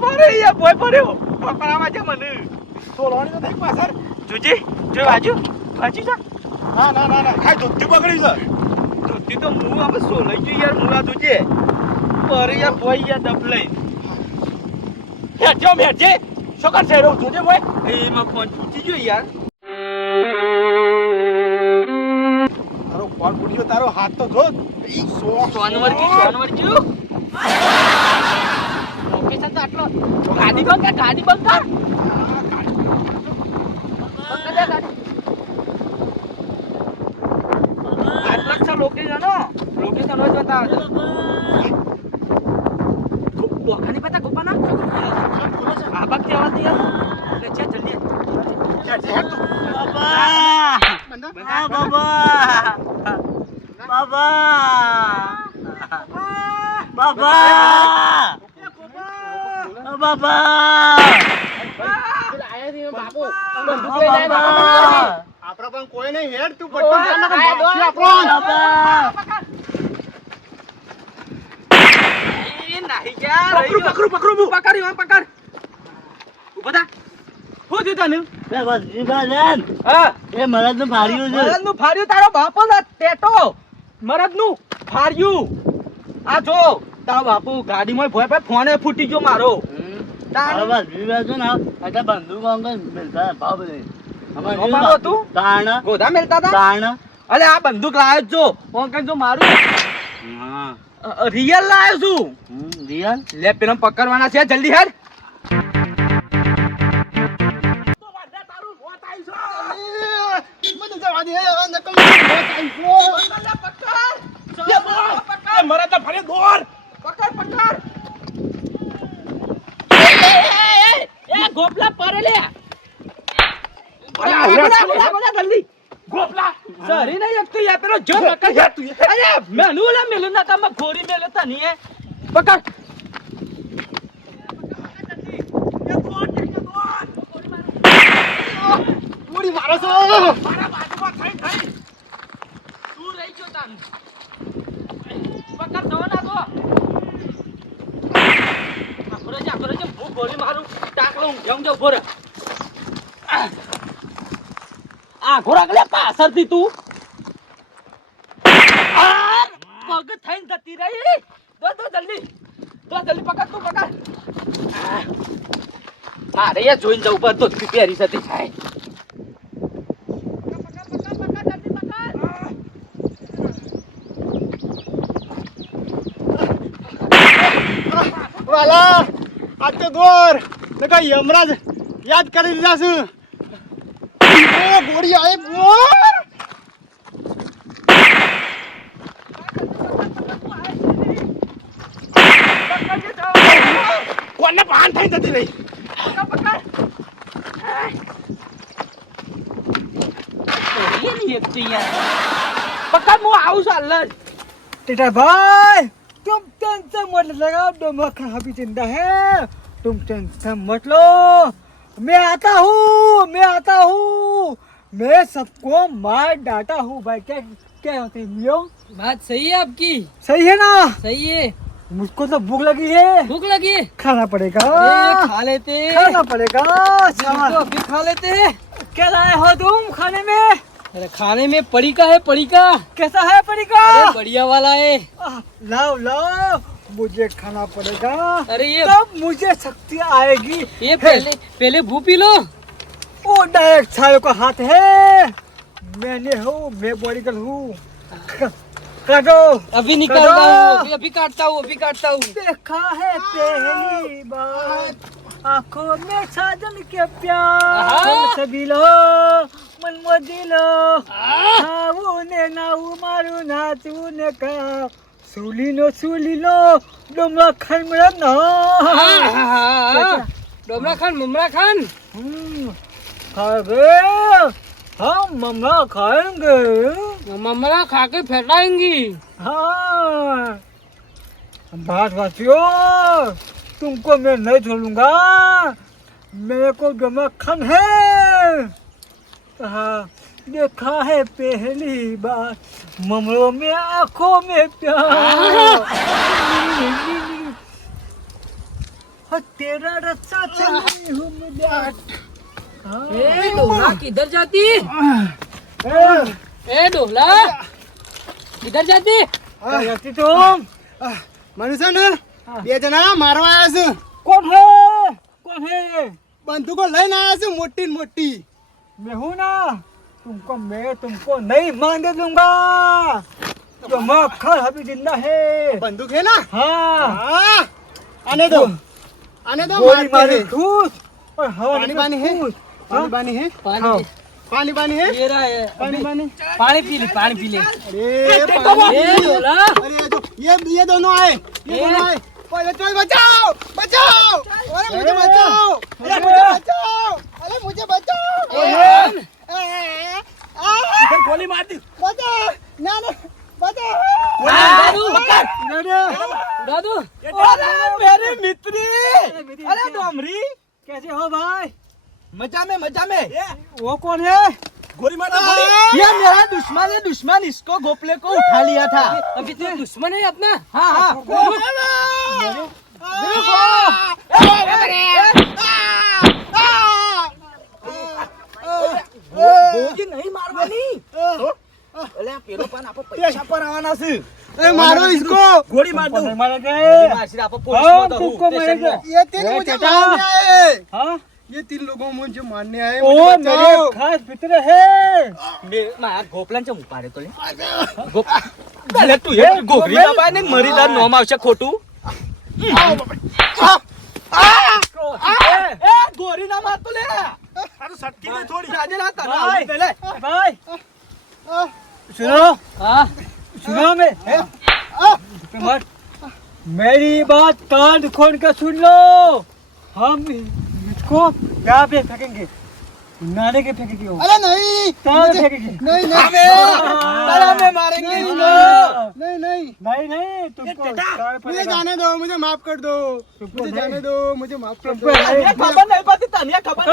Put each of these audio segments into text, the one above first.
પડે યાર ભોય પડ્યો પકડાવા છે મને તો રોણી તો થઈ પાછળ જોજે જો બાજુ બાજુ જા ના ખાઈ ધોતી પકડી છે ધોતી તો હું આપણે સોલાઈ ગયું યાર મુલા જોજે પર યાર ભોય યાર ડબલે હેડજે શું કરશે રો જોજે ભોય એમાં ફોન તૂટી ગયો યાર તારો ફોન ફૂટ્યો તારો હાથ તો જો સોનવર ગયું લોકેશન તો આટલો ગાડી બંધ કર ગાડી બંધ કર આટલા છે લોકેશન હોય બતાવે છે ગોખાની પતા ગોપાના આ બાગ કે આવાજ નહીં આવતો લે ચલ જલ્દી હેડ તું આપડા પણ કોઈ નહીં હેડ તું પકડ ઉભો થા હું થયું તને એ મરદનું ફાડ્યું છે. મરદનું ફાડ્યું તારો બાપો ને ટેટો મરદનું ફાડ્યું આ જો તારો બાપુ ગાડીમાં ભોય ભાઈ ફોને ફૂટી ગયો મારો તારો બસ વિવાહ છે ને એટલે બંદૂક અંગલ મિલતા ભાવ બધે અમારો હતું તાણ ગોધા મેલતા હતા તાણ અલે આ બંદૂક લાવ્યો જો ઓંકન જો મારું હા રિયલ લાવ્યો છું રિયલ લે પેલા પકડવાના છે જલ્દી હેડ મને જવા દે નકલ મરા તો ફરે દોર પકડ એ ગોપલા પરે લે જલ્દી ગોપલા સરી નહીં એકતો યા પેલો જો પકડ તું અરે મેનું લા મેલું ના તમે ગોરી મેલે તની એ પકડ ગોળી મારો છો મારા બાજુમાં થઈ તું રહી જો તાન પકડ દો ના દો આખરે જે હું ગોળી મારું ટાકલો ઊંઘ્યા ઊંઘ્યા ઉભો રહે આ ઘોડા ગલે પાછળથી તું પગ થઈને જતી રહી દો જલ્દી પકડ તું પકડ મારે યાર જોઈને જવું પડતો પહેરી હતી થાય વાલા આ તો દોર નકા યમરાજ યાદ કરી દીધા છે ઓ ગોળી આય બોર કોને પાન થઈ જતી રહી પકડ હું આવું છું અલ્લાહ टेटा भाई तुम टेंशन मत लगाओ डोमा खराबी जिंदा है तुम टेंशन मत लो मैं आता हूँ मैं सबको मार डांटा हूँ भाई क्या क्या होते हैं बात सही है आपकी सही है ना सही है मुझको तो भूख लगी है भूख लगी है खाना पड़ेगा खा लेते खाना पड़ेगा तो अभी खा लेते हैं क्या लाए हो तुम खाने में अरे खाने में पड़ीका है पड़ीका कैसा है पड़ेगा अरे बढ़िया वाला है लाओ लाओ मुझे खाना पड़ेगा अरे ये तब मुझे शक्ति आएगी ये पहले भू पी लो ओ डायरेक्ट छायो का हाथ है मैंने हूँ मैं बॉडीगर हूँ काटो अभी निकालता हूँ अभी काटता हूँ देखा है पहली बार आंखों में साजन के प्यार सभी लो मन मदिलो खाऊ ने नाऊ मारू नाचू ने का सुलीनो डोमरा खान मेरा ना डोमरा खान ममरा खान खाएंगे हम ममरा खाएंगे ममरा खा के फेंटाएंगी हाँ भारतवासियों तुमको मैं नहीं छोड़ूंगा मेरे को डोमरा खान है हाँ देखा है पहली बार ममरों में आंखों में प्यार पर तेरा रस्सा चली हूँ मैं। ए डोला किधर जाती ए डोला किधर जाती क्या करती तुम? મનુષ્ય ને બે જણા મારવા આવ્યા कौन है? कौन है? છે બંદૂકો લઈને આવ્યા છે મોટી ને મોટી मैं हूँ ना, मैं तुमको नहीं मांगे दूंगा। तो मक्खन अभी जिंदा है। બંદૂક હે ના हाँ, હા આને દો गोली मारी मारते हैं। ठूस और हवा पानी निकल पानी है ठूस। पानी पानी है पानी पानी पानी है ये रहा है पानी पानी पानी पी ले पानी पी ले अरे पानी ए डोला अरे जो ये दोनों आए ये दोनों आए पहले चल बचाओ बचाओ अरे मुझे बचाओ अरे मुझे बचाओ अरे मुझे बचाओ इधर गोली मार दी बचाओ ना ना बचाओ उड़ा दो अरे मेरी मित्री, अरे डोमरी, कैसे हो भाई? मजा में वो कौन है? गोली मार ये मेरा दुश्मन है, दुश्मन इसको गोपले को उठा लिया था। अभी तो दुश्मन है अपना हाँ हाँ गोली नहीं मारवानी। अरे पेलो पण आपो पैसा पर आवाना છે। अरे मारो इसको गोली मार दो। मारेंगे। गोली मारसी आपो पुलिस हाँ, में दो तुमको स्टेशन मारेगा। में। ये तीन ए, मुझे चाचा। मारने आए हाँ? ये तीन लोगों मुझे मारने आए ओ मुझे मेरे बचाओ। खास मित्र है। मारा गोपलांच्या उपारे तो गोप अरे तू हे गोगरी ना पाय ने मरी दा नोम आवश्य खोटू ए गोरी ना मार तो ले अरे सटकी में थोड़ी राजे ना तना भाई। ले ले भाई आ, सुनो, हाँ सुनो मत, मेरी बात कान खोल कर सुन लो। हम इसको यहाँ पे फेंकेंगे, नाले के फेंकेंगे वो। अरे नहीं कहाँ मुझे- फेंकेंगे? नहीं नहीं तारा में मारेंगे नहीं इसको नहीं नहीं नहीं नहीं, तुमको गाड़ी मुझे पड़ेगा। जाने दो मुझे माफ कर दो तुमको मुझे नहीं। जाने दो मुझे माफ कर दो तुमको नहीं। ये खबर नहीं पाती तनिया खबर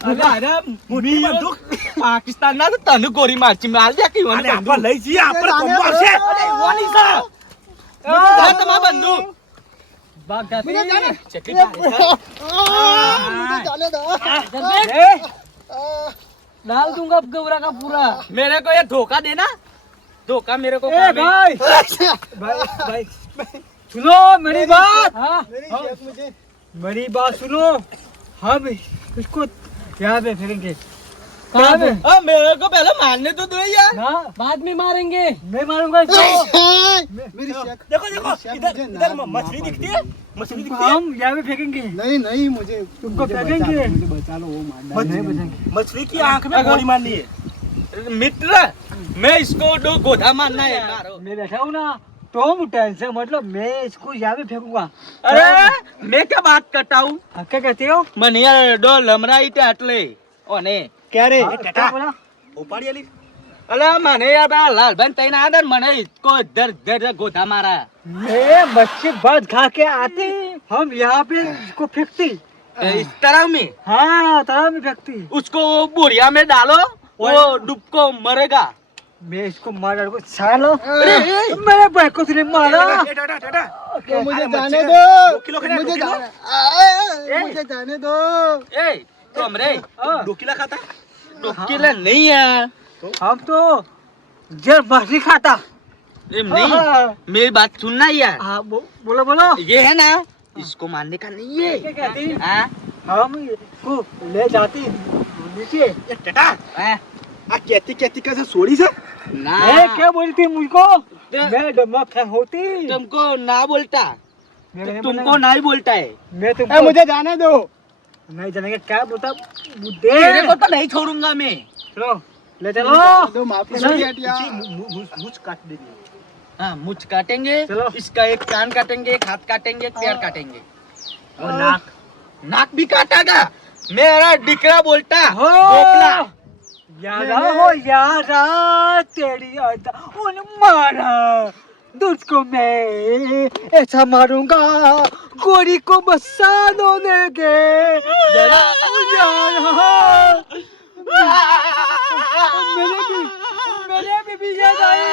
अरे मोटी बंदूक पाकिस्तान ना तनु गोरी मारची मार द्या की वन आपण लई जी आपण कोंबार से। अरे वनी सा मुझे तमा बंदूक भाग जाती मुझे जाने चक्री मुझे जाने दो ए, डाल दूंगा अब गौरा का पूरा मेरे को ये धोखा देना धोखा मेरे को ए भाई भाई सुनो मेरी बात। हाँ मेरी शेख मुझे मेरी बात सुनो, हम इसको यहाँ पे फेंकेंगे। कहाँ पे? मेरे को पहले मारने तो दो यार ना, बाद में मारेंगे मैं मारूंगा इसको। मेरी शेख देखो इधर मछली दिखती है हम यहाँ पे फेंकेंगे। नहीं नहीं मुझे तुमको मुझे फेंकेंगे। बचा लो, मुझे बचा लो वो मार नहीं बचेंगे। मछली की आंख में गोली मारनी है मित्र मैं इसको दो गोधा मारना है मारो मैं बैठा हूँ ना, तुम टेंशन मतलब मैं इसको यहाँ पे फेंकूंगा। अरे मैं क्या बात करता हूँ हाँ, क्या कहते हो? મને યાર ડો લમરાઈ તે આટલે ઓને क्या रे हाँ, क्या बोला? उपाड़ी वाली અલા મને યાર બા લાલભાઈ તઈને આદર મને को दर दर गोधा मारा मैं मच्छी भात खा के आती, हम यहाँ पे इसको फेंकती। इस तरह में हाँ, तालाब में फेंकती। उसको बोरिया में डालो वो डूब मरेगा मैं इसको मार डालूंगा। सालो, मेरे भाई को तूने मारा। तो मुझे जाने दो मुझे जाने दो ए तुम रे 2 किलो खाता 2 किलो नहीं यार हम तो जब मछली खाता। नहीं हाँ। मेरी बात सुनना यार हाँ, बोलो बोलो। ये है ना इसको मारने का नहीं है क्या कहती? हाँ हम इसको ले जाती नीचे। हाँ? आ कहती कहती कैसे सोड़ी से ना ए, क्या बोली थी मुझको? तो- मैं डमक होती। तुमको ना बोलता मैं नहीं तुमको बोलेगा। नहीं बोलता है मैं ए, तुमको मुझे जाने दो नहीं जानेंगे। क्या बोलता? तेरे को तो नहीं छोड़ूंगा मैं चलो, ले चलो। दो माफ कर नहीं। दो हटिया मुझ काट देंगे हाँ मुझ काटेंगे चलो। इसका एक कान काटेंगे एक हाथ काटेंगे एक पैर काटेंगे और नाक भी काटेगा मेरा डिकरा बोलता हो गोपला यारा हो यारा, तेरी अदा उन मारा तुझको मैं ऐसा मारूंगा, गोरी को बसा दोने के। यारा हो यारा, मेरे भी याद आई।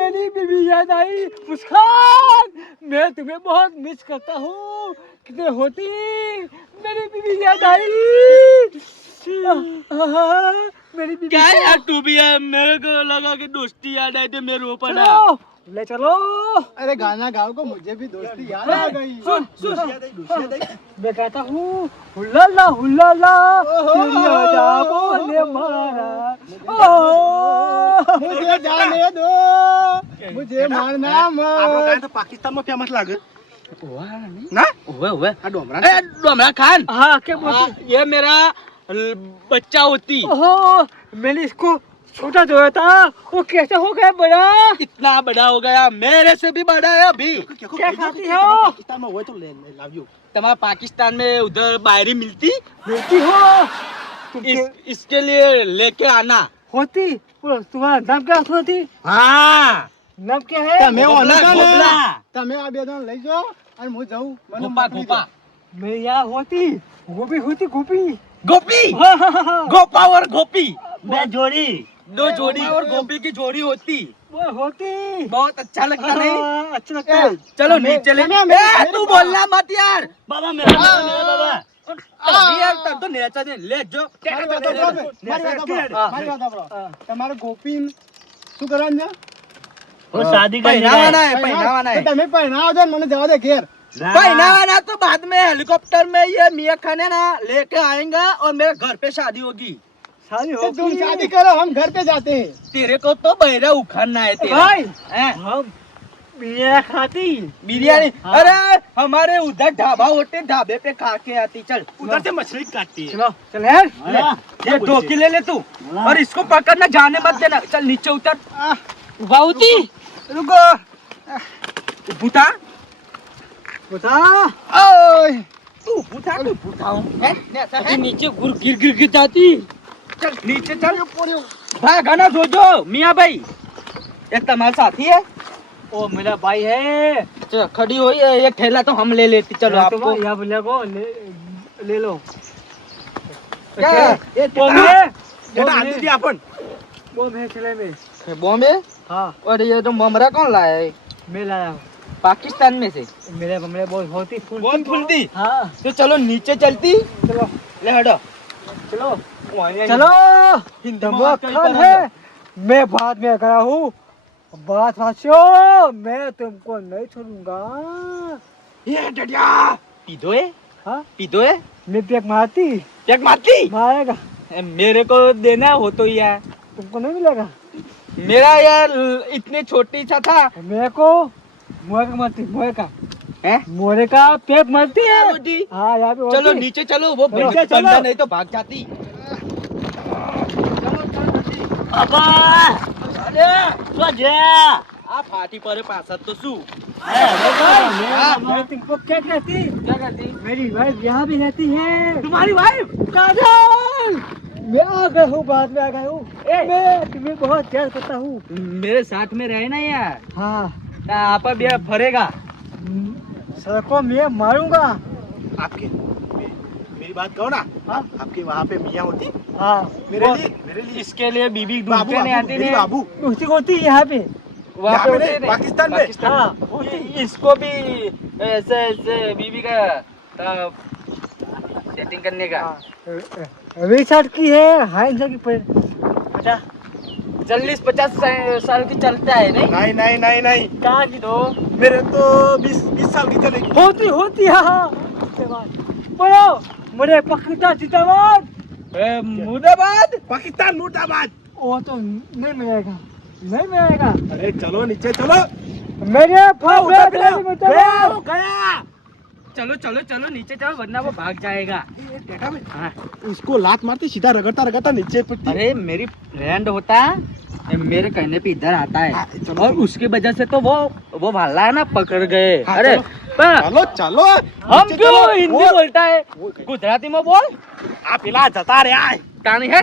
मेरी बीवी याद आई। मुस्कान, मैं तुम्हें बहुत मिस करता हूँ। कितने होती मेरी बीवी याद आई। मेरी बीवी क्या यार तू भी यार, मेरे को लगा कि दोस्ती याद आई तो मैं रो पड़ा। चलो, ले चलो। अरे गाना गाओ को मुझे भी दोस्ती याद आ गई। सुन सुन, दूसरी याद आई। मैं कहता हूँ हुल्ला हुल्ला तेरी याद बोले मारा। मुझे जाने दो, मुझे मारना मत। તો પાકિસ્તાનમાં ફેમસ લાગે ना ओए આ ડોમરા ए डोमरा खान, हाँ क्या हाँ, बोलते? ये मेरा बच्चा होती। ओहो, मैंने इसको छोटा जोया था, वो कैसे हो गया बड़ा? इतना बड़ा हो गया, मेरे से भी बड़ा है अभी। क्या खाती हो? પાકિસ્તાનમાં હોય તો લાવ્યો तुम्हारा पाकिस्तान में उधर बायरी मिलती, मिलती हो तुम इसके लिए लेके आना। होती। बोलो, तुम्हारा नाम क्या होती? हाँ नाम क्या है? તમે ગોપલા, ઓલા ગોપલા. તમે આ બે જણ લઈ જાઓ અને હું જાઉં મને गोपा મોકલી गोपा દો. मैं यहाँ होती, गोभी होती गोभी। गोपी, हाँ, हाँ, हाँ, हाँ। गोपा और गोपी, બે જોડી दो जोड़ी और गोपी की जोड़ी होती। वो होती। बहुत अच्छा लगता नहीं? हाँ, अच्छा लगता है। चलो नीचे ले। ए, तू बोलना मत यार। બાબા મેરા બાબા तभी यार तब तो नेचा दे ले जो। મારી વાત સાંભળો, મારી વાત સાંભળો, મારી વાત સાંભળો. તમારે ગોપી શું કરવાનું છે? હું શાદી કરી पहनावाना है, पहनावाना તો है। તમે પહેરાવો છો ને મને જવા દે ઘેર. पहनावाना तो बाद में हेलीकॉप्टर में ये मियां खान है ना लेके आएगा और मेरे घर पे शादी होगी। शादी तो तुम होगी। शादी करो, हम घर पे जाते हैं. तेरे को तो बहरा उखाड़ना है तेरा। भाई, हैं? हम बिया खाती। बिरयानी, हाँ। अरे हमारे उधर ढाबा होते, ढाबे पे खा के आती। चल ઉધર से मछली काटती है चलो चल यार। ले, ये ढोकी ले ले तू और इसको पकड़ना, जाने मत देना। चल नीचे उतर। बाऊती रुको. भूता बता। ओय. तू भूता, तू भूता हूँ हैं? ऐसा है? नीचे गिर जाती। चल नीचे चल। भागा ना जोजो मियाँ भाई, ये तुम्हारा साथी है। ओ मेरा भाई है। चल खड़ी हुई है, ये ठेला तो हम ले लेती। चलो आपको या बोले को ले लो। क्या? ये बॉम्ब है। જેટા હાલ દીધી આપણ बॉम्ब है ठेले में। बॉम्बे। हाँ, और ये तो ममरा कौन लाया है? मैं लाया हूँ। पाकिस्तान में से। मेरे बमले बहुत होती फूल। बहुत फूलती। हाँ, तो चलो नीचे चलती। चलो ले हटो। चलो चलो चलो। हिंदी में दमा बात कहीं खान करा है। मैं बाद में गया हूँ। बात वासियो, मैं तुमको नहीं छोड़ूंगा। ये डडिया पीदो है, हाँ, पीदो है। मैं पेक मारती एक मारती मारेगा। मेरे को देना हो तो यार, तुमको नहीं मिलेगा। मेरा यार इतने छोटी सा था। मेरे को मोरे का मारती, मोरे का हैं? मोरे का पेक मारती है। रोटी। हाँ, यहाँ पे चलो होती। नीचे चलो, वो चलो, बंदा चलो। नहीं तो भाग जाती। બાબા अरे તો જે आ फाटी पर पास तो सू मैं तुमको क्या कहती? क्या कहती? मेरी वाइफ यहाँ भी रहती है। तुम्हारी वाइफ? काजल, मैं आ गया हूँ, बाद में आ गया हूँ। ए! मैं तुम्हें बहुत प्यार करता हूँ। मेरे साथ में रहे ना यार, हाँ, आप अब ये फरेगा। सड़कों में मारूंगा। आपके मेरी बात कहो ना हाँ, आपके वहाँ पे मियाँ होती हाँ, मेरे लिए इसके लिए बीबी बाबू ढूंढते नहीं बाबू आती मेरी नहीं। बाबू उसकी होती है यहाँ पे। वहाँ यहाँ पे पे होते नहीं, नहीं। पाकिस्तान में। हाँ, इसको भी ऐसे ऐसे बीबी का सेटिंग करने का। रिचार्ज की है, हाई की 50 40-50 साल की चलता है नहीं? नहीं नहीं नहीं नहीं कहाँ की दो? मेरे तो 20 साल की चलेगी होती हाँ। बोलो मुझे पकड़ता जिंदाबाद। मुर्दाबाद। पाकिस्तान मुर्दाबाद वो तो नहीं मिलेगा, नहीं मिलेगा। अरे चलो नीचे चलो मेरे पास उधर गया, मुर्दाबाद। गया चलो चलो चलो नीचे चलो, वरना वो भाग जाएगा। हाँ। उसको लात मारती सीधा रगड़ता रगड़ता नीचे पड़ती अरे मेरी फ्रेंड होता, मेरे कहने पे इधर आता है। हाँ, चलो। और उसकी वजह से तो वो भाला है ना पकड़ गए। हाँ, अरे चलो। पर चलो चलो हम नीचे क्यों चलो। हिंदी बोलता है, गुजराती में बोल। आप इला जता रे आए कहानी है?